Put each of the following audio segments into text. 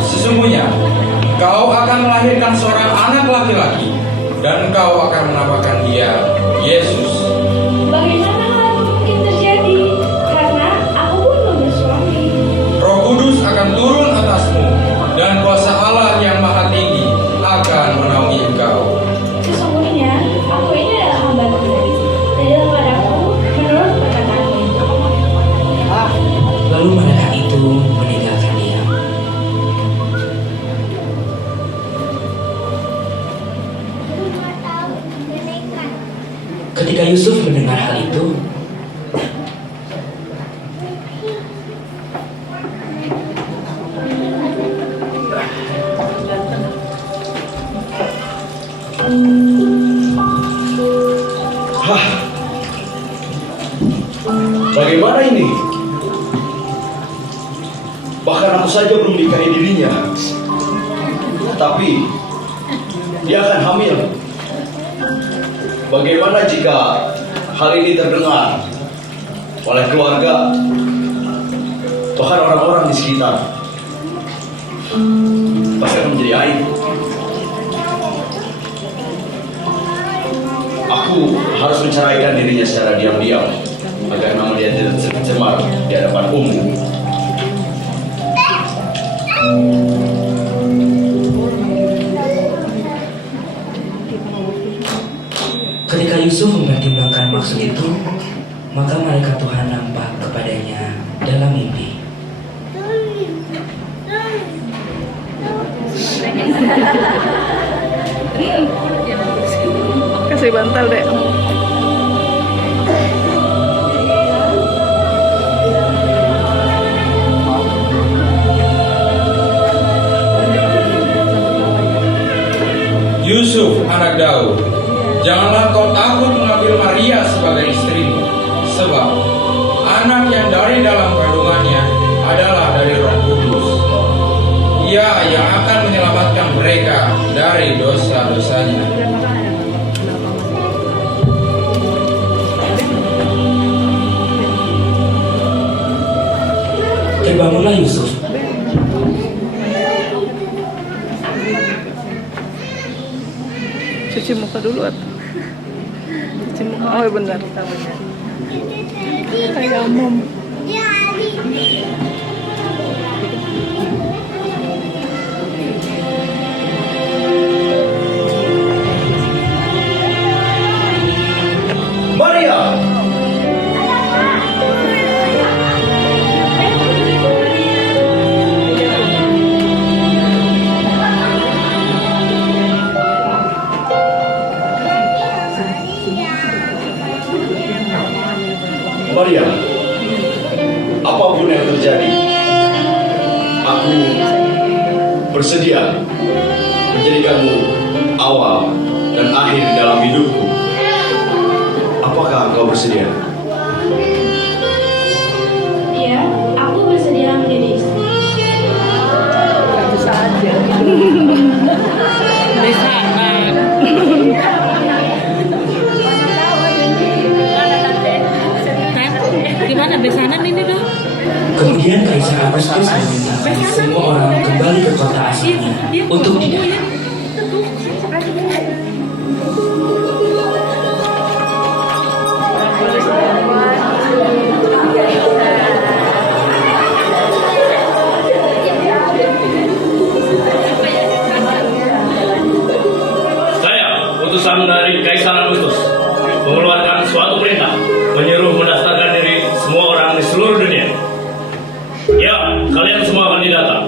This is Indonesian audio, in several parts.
Sesungguhnya kau akan melahirkan seorang anak laki-laki, dan kau akan menamakan dia Yesus. Bagaimana hal itu mungkin terjadi? Karena aku pun belum bersuami. Roh Kudus akan turun atasmu, dan kuasa Allah yang Maha Tinggi akan menaungi engkau. Sesungguhnya aku ini adalah hamba Tuhan. Jadilah padaku menurut perkataanmu itu. Lalu malaikat itu meninggalkan dia. Ketika Yusuf mendengar hal itu, bagaimana ini? Bahkan aku saja belum nikahi dirinya, tapi dia akan hamil. Bagaimana jika hal ini terdengar oleh keluarga, bahkan orang-orang di sekitar? Pasti akan menjadi aib. Aku harus menceraikan dirinya secara diam-diam agar nama dia tidak tercemar di hadapan umum. ketika Yusuf mempertimbangkan maksud itu, maka malaikat Tuhan nampak kepadanya dalam mimpi. Kasih bantal deh. Yusuf, anak Daud, janganlah kau takut mengambil Maria sebagai istrimu, sebab anak yang dari dalam kandungannya adalah dari Roh Kudus. Ia yang akan menyelamatkan mereka dari dosa-dosanya. Terbangunlah Yusuf. Cuci muka dulu atau? Cuci muka, oh benar. Kayak mom. Maria, Maria, apapun yang terjadi, aku bersedia menjadikanmu awal dan akhir dalam hidupku. Apakah engkau bersedia? Iya, aku bersedia menjadi istri. Gak bisa aja. Bisa kan. Gimana besanan ini loh? Kemudian Kaisar Agustus memerintahkan semua orang kembali ke kota asalnya untuk tidak. Saya, utusan dari Kaisar Agustus, mengeluarkan suatu perintah menyuruh mendaftarkan diri semua orang di seluruh dunia. Ya, kalian semua akan didata.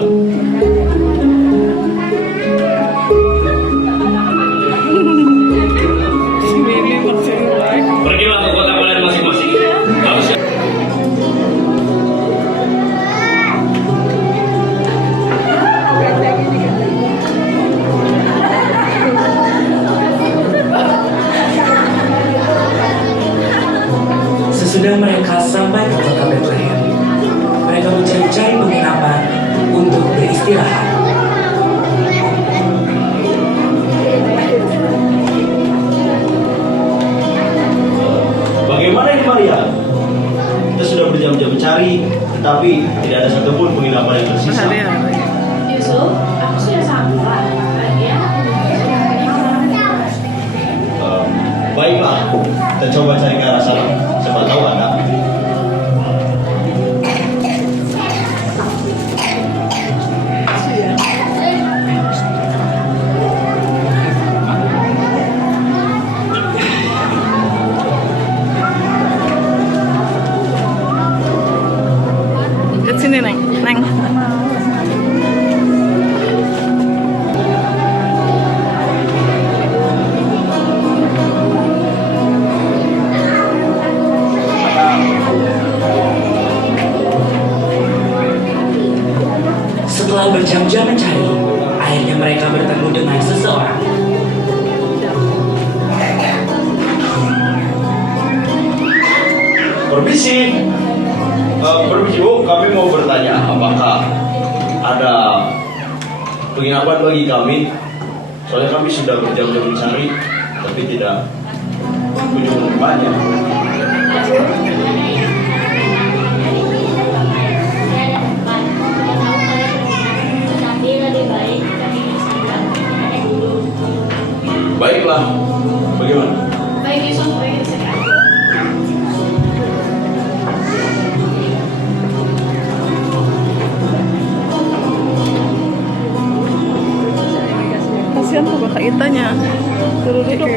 Kita coba cari ke arah sana. Siapa tahu ada. Ke sini, Neng. Neng. Setelah berjam-jam mencari, akhirnya mereka bertemu dengan seseorang. Permisi. Permisi Bu, kami mau bertanya apakah ada penginapan bagi kami? Soalnya kami sudah berjam-jam mencari, tapi tidak kunjung banyak. Tapi lebih baik kami bersama ada dulu. Baiklah, bagaimana? Baik Yusuf, baik Yusuf. Kasihan tuh kakak Itanya. Suruh duduk.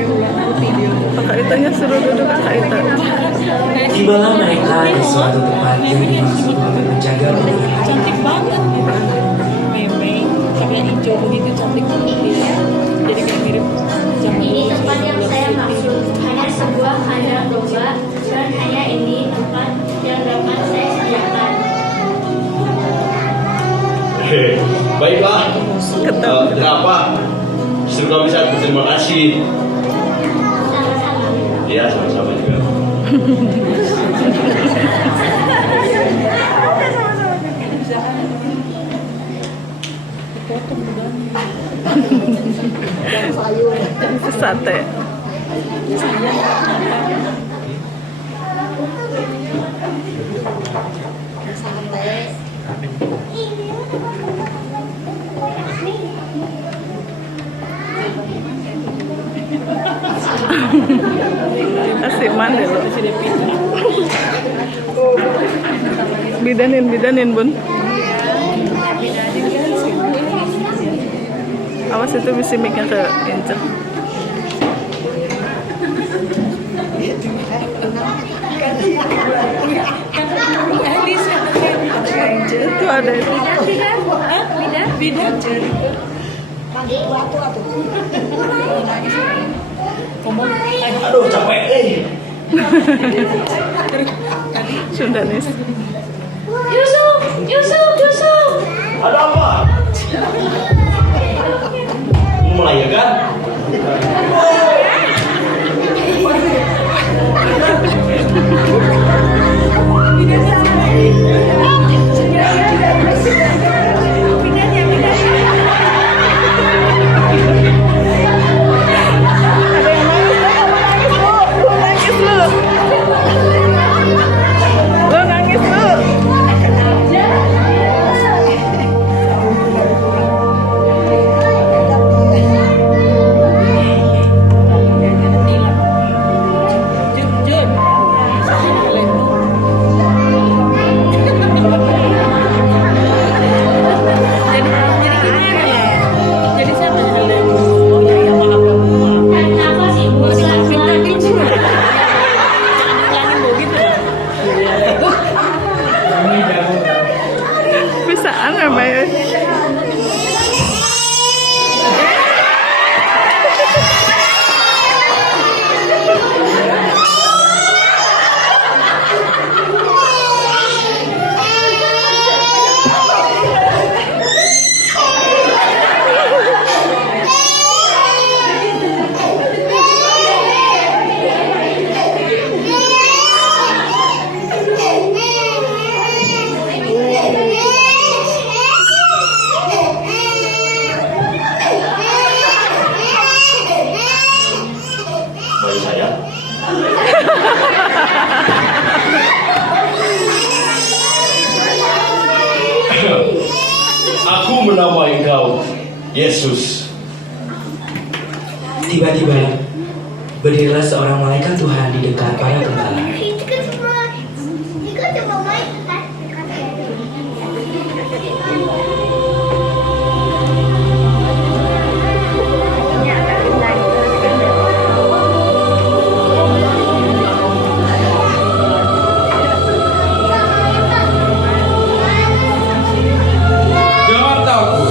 Kakak Itanya suruh duduk kakak Ita. Tibalah mereka di suatu tempat yang dimaksud untuk menjaga hubungan. Cantik banget gitu. Meme, sampai hijau begitu cantik banget dia. Jadi kayak mirip zaman Ini dulu. tempat yang saya maksud, hanya sebuah kandang domba dan hanya ini tempat yang dapat saya sediakan. Baiklah. Kenapa? Justru kami sangat berterima kasih. Sama-sama. Ya, sama-sama juga. Sate. Kasih mandi lo. Bidanin bun. Awas itu bisa mic-nya ke injek. Itu ada itu. Bidan. Aduh, capek. Sundanis. Yusuf. Ada apa? Mulai ya kan? Lo nangis lu. Jun. Jadi gimana ya? Jadi siapa yang ada? Oh ya maaf. Kenapa sih Bu? Jangan bilangin begitu. Bisaan nggak Bay? Bagi saya. Aku menamai kau Yesus. Tiba-tiba berdirilah seorang malaikat Tuhan di dekat para gembala. Jangan takut,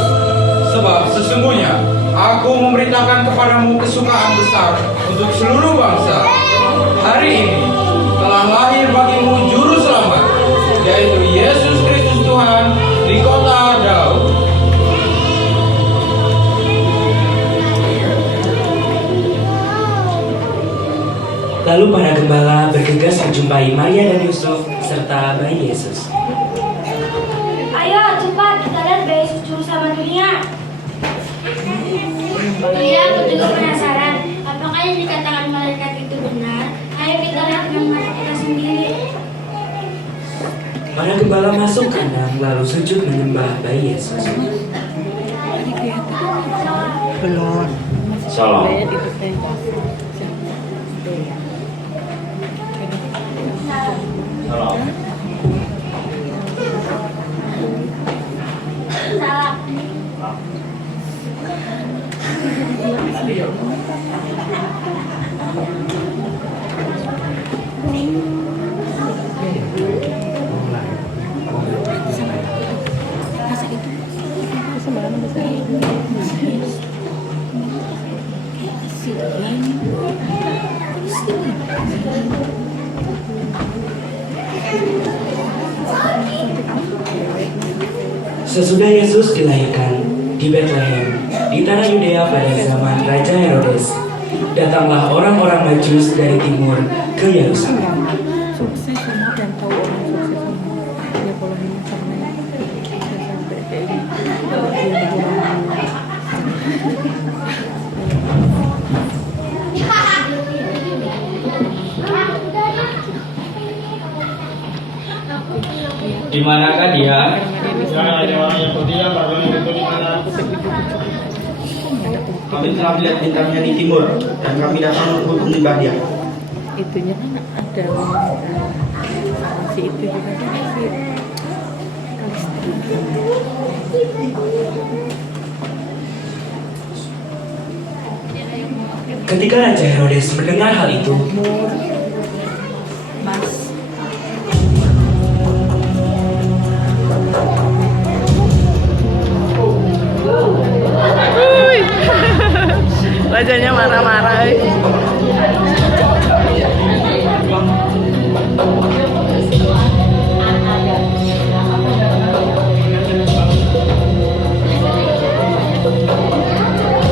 sebab sesungguhnya aku memberitakan kepadamu kesukaan besar untuk seluruh bangsa. Hari ini telah lahir bagimu juru selamat, yaitu Yesus Kristus Tuhan di kota Daud. Lalu para gembala bergegas menjumpai Maria dan Yusuf serta bayi Yesus. Ayo cepat kita lihat bayi Yesus juru selamat dunia. Iya, aku juga penasaran. Apakah yang dikatakan malaikat itu benar? Ayo kita lihat dengan mata kita sendiri. Para gembala masuk kandang lalu sujud menyembah bayi Yesus. Belum. Salam. Kayak itu teh. Salam. Salam. Sembarang besar. Sesudah Yesus dilahirkan di Bethlehem, di tanah Yudea pada zaman Raja Herodes, datanglah orang-orang Majus dari timur ke Yerusalem. Sukses semua dan tahu orang sukses semua. Dia kalau ini karena bisa sampai kayak gitu. Di manakah dia? Kami telah melihat bintangnya di timur dan kami datang untuk menyembah dia. Itunya kan ada si itu juga kan si Ketika Raja Herodes mendengar hal itu, Mas Rajanya marah-marah.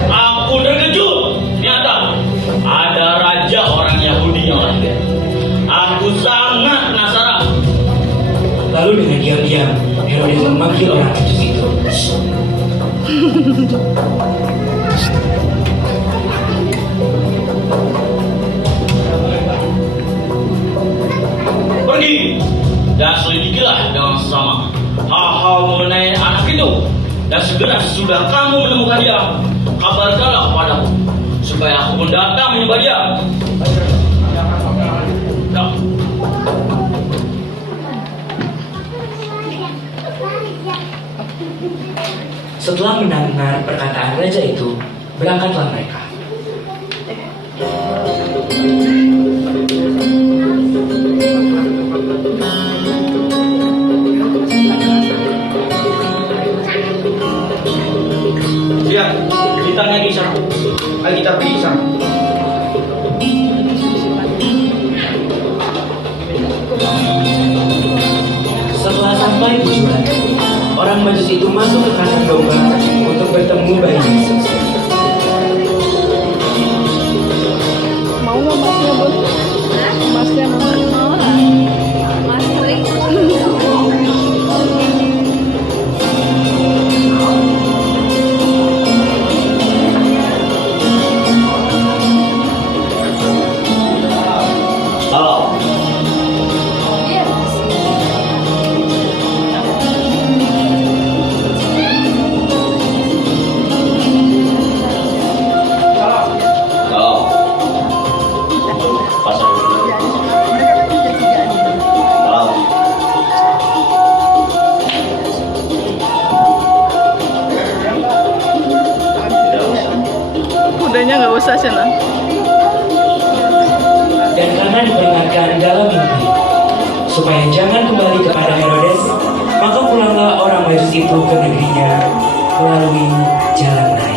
Aku terkejut. Ternyata ada raja orang Yahudi yang lahir. Aku sangat penasaran. lalu dengan diam-diam Herodes memanggil orang Majus itu. Pergi dan selidikilah dengan sama hal-hal mengenai anak itu, dan segera sesudah kamu menemukan dia, kabarkanlah kepadaku supaya aku pun datang menyembah dia. Nah, Setelah mendengar perkataan raja itu, berangkatlah mereka. Lihat, bintangnya di sana. Ayo kita pergi ke sana. Setelah sampai tujuan, orang Majus itu masuk ke kandang domba untuk bertemu bayi Yesus. Mau nggak masnya bos? Masnya mau? Mas halo. Sundanya nggak usah sih lah. Dan karena diperingatkan dalam mimpi, supaya jangan kembali kepada Herodes, maka pulanglah orang Majus itu ke negerinya melalui jalan lain.